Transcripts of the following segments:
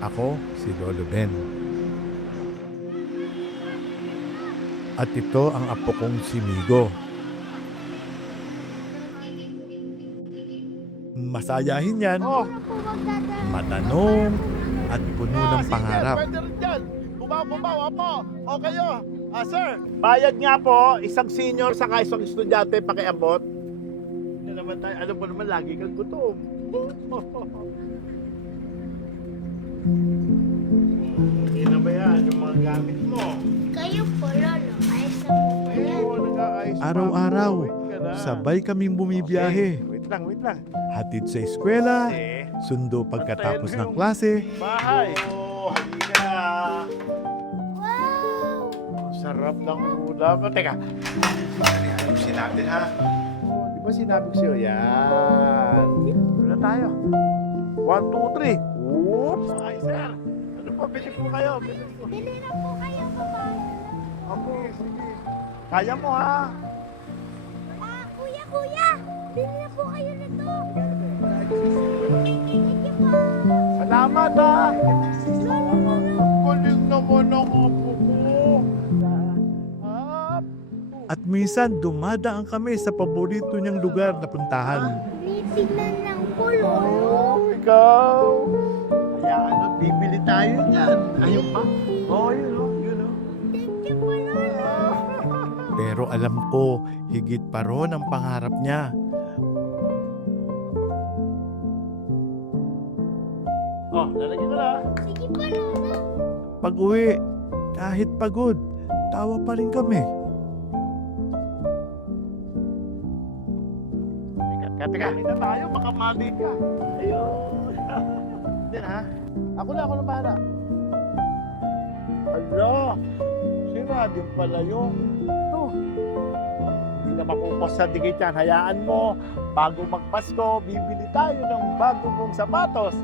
Ako si Lolo Ben. At ito ang apo kong si Migo. Masayahin yan, Oh, matanong, at puno ng pangarap. Pwede rin dyan. Bumaw, apo. O kayo. Sir, bayad nga po, isang senior sa isang estudyante pakiabot. Hindi naman tayo, alam mo naman, lagi kang gutom. Hindi na ba yan, yung mga gamit mo? Kayo po, Lolo. Ayos na po ba yan? Oo, nag-aayos pa Araw-araw, ako. Wait ka na. sabay kaming bumibiyahe. Okay, wait lang. Hatid sa eskwela, Eh, sundo pagkatapos ng antayin mo yung klase. bahay. Oo, halika na. Wow! Sarap ng ulam. Teka, ayusin natin ha. Oh, di ba sinabi ko sa'yo? Yan. Doon na tayo. 1, 2, 3. Oops! Ay, sir. Ano po? Bili po kayo. Bili po. Bili na po kayo, babae. Ako, sige. Kaya mo ha. Kuya! Bili na po kayo nito. Thank you po. Salamat ha. Lolo. Galing naman ang apo ko. Up. At minsan dumadaan kami sa paborito niyang lugar na puntahan. Titignan lang po, Lolo. Oh, ikaw. Kaya ano, bibili tayo niyan. Ayun pa? Oh, yun o. Thank you po, Lolo. Pero alam ko, higit pa ron ang pangarap niya. Oh, lalagyan ko na. Sige po, Lolo. Pag-uwi, kahit pagod, tawa pa rin kami. Teka. Hindi na tayo, baka mali ka. Ayun. Hindi na ha? Ako na bahala. Hala, sira din pala yung ito. Hindi na makupas sa digit yan. Hayaan mo, bago magpasko, bibili tayo ng bago mong sapatos.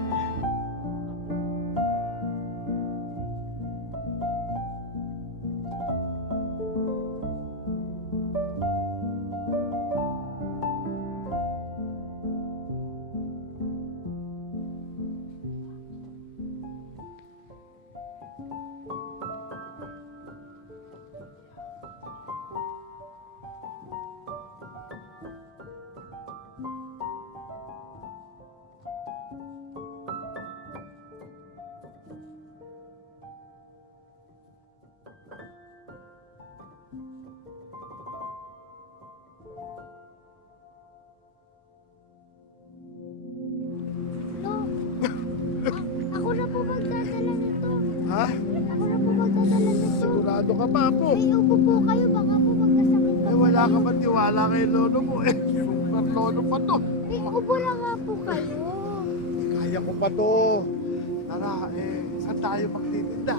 Ako na po magdadala nito. Ha? Ako na po magdadala nito. Sigurado ka ba po? May upo po kayo, baka po magkasakit pa. Eh, wala ka ba tiwala kay lolo mo? Eh, super lolo pa to. May upo na nga po kayo. Kaya ko pa to. Tara, saan tayo magtitinda?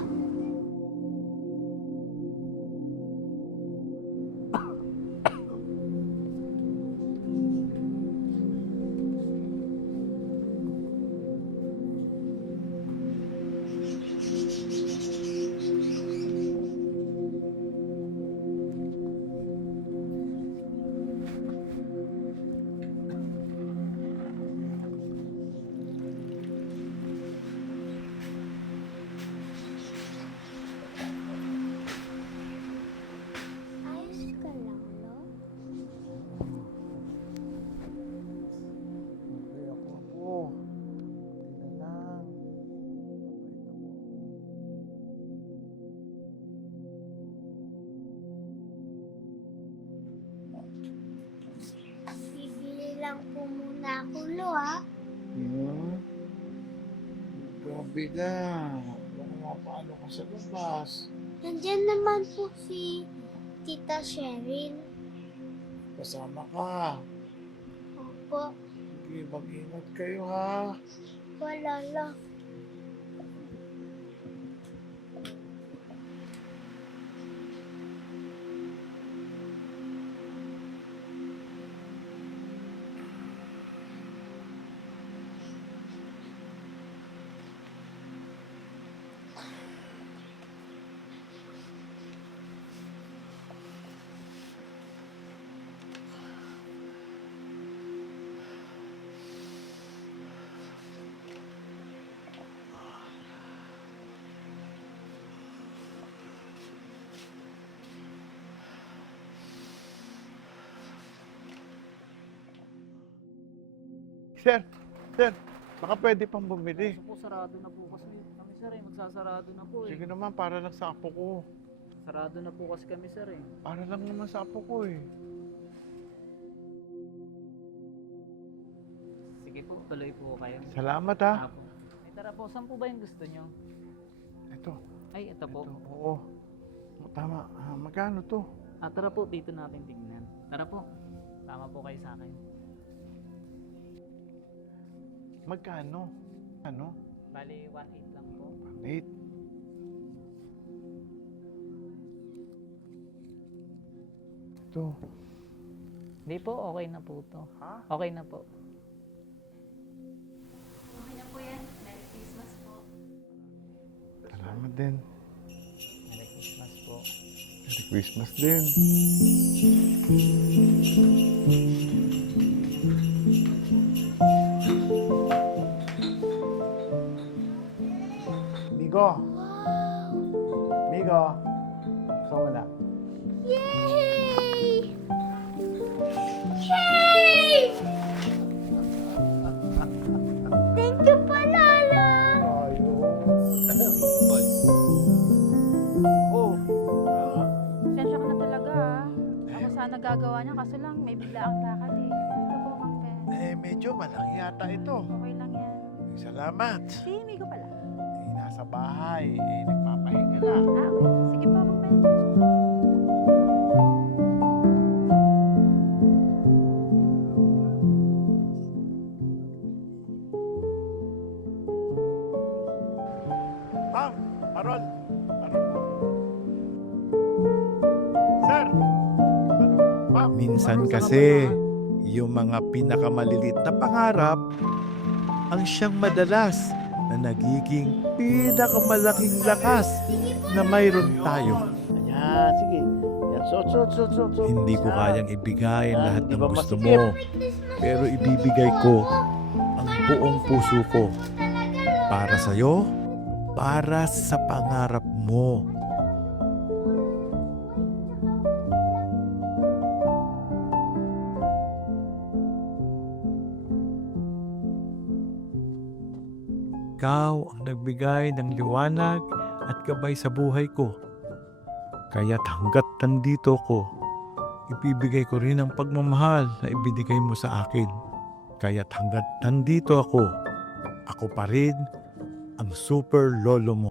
Ayos ka lang, no? Okay, ako. Hindi na lang. Bibili lang po muna ako, Lo, ha? Grabe na. Kung paano ka sa labas. Nandyan naman po si Tita Sheryl. Kasama ka. Opo, Sige, mag-ingat kayo ha. wala lang. Sir, baka pwede pang bumili. Kaso po, sarado na po kasi kami sir eh. Magsasarado na po eh. Sige naman, para lang sa apo ko. Sarado na po kasi kami sir eh. Para lang naman sa apo ko eh. Sige po, tuloy po kayo. Salamat ha. Apo. Ay tara po, saan po ba yung gusto nyo? Ito, Ay, ito po. ito. Oo. Tama. Magkano to? Tara po, dito natin tignan. Tara po. Tama po kayo sa akin. Magkano? Ano? Bali, 1.8 lang po. 8. Ito. Hindi po, okay na po to. Ha? Okay na po. Okay na po yan. Merry Christmas po. Salamat din. Merry Christmas po. Merry Christmas din. Migo. Migo. Gusto mo na? Yay! Yay! Thank you po, Lola! Oh. Sensya ka na talaga ah. Ako sana gagawa niya kaso lang may biglaang lakad eh. Ito po, Mang Ben. Medyo malaki yata ito. Okay lang yan. Salamat. Si Migo pala. Nasa bahay. Nagpapahinga na. Okay. Sige po, Mang Ben. Ma'am, Aron. Aron po. Sir. Ma'am. Minsan Aron, kasi, salamat, yung mga pinakamalilit na pangarap ang siyang madalas na nagiging pinakamalaking lakas na mayroon tayo. Ayan, sige. Yan, suot. Hindi ko kayang ibigay ang Yan, lahat di ng ba gusto masikip? mo, pero ibibigay ko ang buong puso ko para sa'yo, para sa pangarap mo. Ikaw ang nagbigay ng liwanag at gabay sa buhay ko. Kaya't hanggat nandito ko, ibibigay ko rin ang pagmamahal na ibinigay mo sa akin. Kaya't hanggat nandito ako pa rin ang super lolo mo.